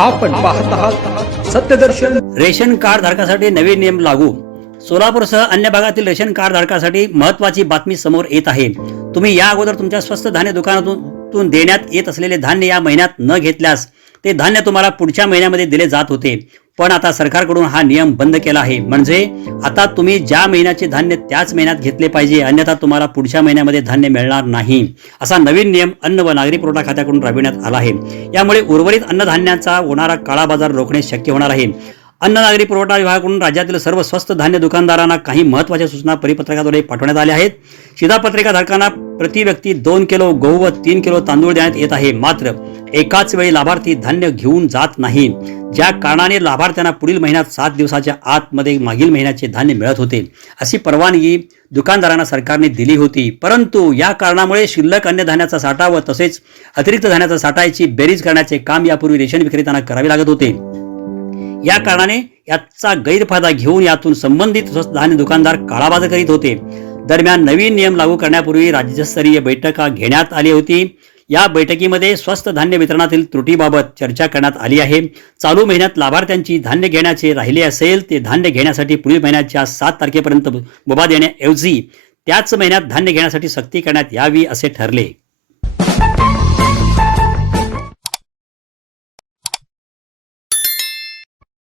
आपण पाहत आहात सत्यदर्शन. रेशन कार्ड धारकासाठी नवीन नियम लागू. सोलापूरसह अन्य भागातील रेशन कार्ड धारकासाठी महत्वाची बातमी समोर येत आहे. तुम्ही या अगोदर तुमच्या स्वस्त धान्य दुकानातून देण्यात येत असलेले धान्य या महिन्यात न घेतल्यास ते धान्य तुम्हाला पुढच्या महिन्यामध्ये दिले जात होते. पण आता सरकारकडून हा नियम बंद केला आहे. म्हणजे आता तुम्ही ज्या महिन्याचे धान्य त्याच महिन्यात घेतले पाहिजे अन्यथा तुम्हाला पुढच्या महिन्यामध्ये धान्य मिळणार नाही. असा नवीन नियम अन्न व नागरी पुरवठा खात्याकडून राबविण्यात आला आहे. यामुळे उर्वरित अन्नधान्याचा होणारा काळा बाजार रोखणे शक्य होणार आहे. अन्न नागरी पुरवठा विभागाकडून राज्यातील सर्व स्वस्त धान्य दुकानदारांना काही महत्त्वाच्या सूचना परिपत्रकाद्वारे पाठवण्यात आल्या आहेत. शिधापत्रिका धारकांना प्रति व्यक्ती दोन किलो गहू व तीन किलो तांदूळ देण्यात येत आहे. मात्र एकाच वेळी लाभार्थी धान्य घेऊन जात नाही. ज्या कारणाने लाभार्थ्यांना पुढील महिन्यात सात दिवसाच्या आतमध्ये मागील महिन्याचे धान्य मिळत होते अशी परवानगी दुकानदारांना सरकारने दिली होती. परंतु या कारणामुळे शिल्लक अन्नधान्याचा साठा व तसेच अतिरिक्त धान्याचा साठायची बेरीज करण्याचे काम यापूर्वी रेशन विक्रेत्यांना करावे लागत होते. या कारणाने याचा गैरफायदा घेऊन यातून संबंधित धान्य दुकानदार काळाबाजार करीत होते. दरम्यान नवीन नियम लागू करण्यापूर्वी राज्यस्तरीय बैठका घेण्यात आली होती. या बैठकीमध्ये स्वस्त धान्य वितरणातील त्रुटीबाबत चर्चा करण्यात आली आहे. चालू महिन्यात लाभार्थ्यांची धान्य घेण्याचे राहिले असेल ते धान्य घेण्यासाठी पुढील महिन्याच्या सात तारखेपर्यंत मुभा देण्याऐवजी त्याच महिन्यात धान्य घेण्यासाठी सक्ती करण्यात यावी असे ठरले.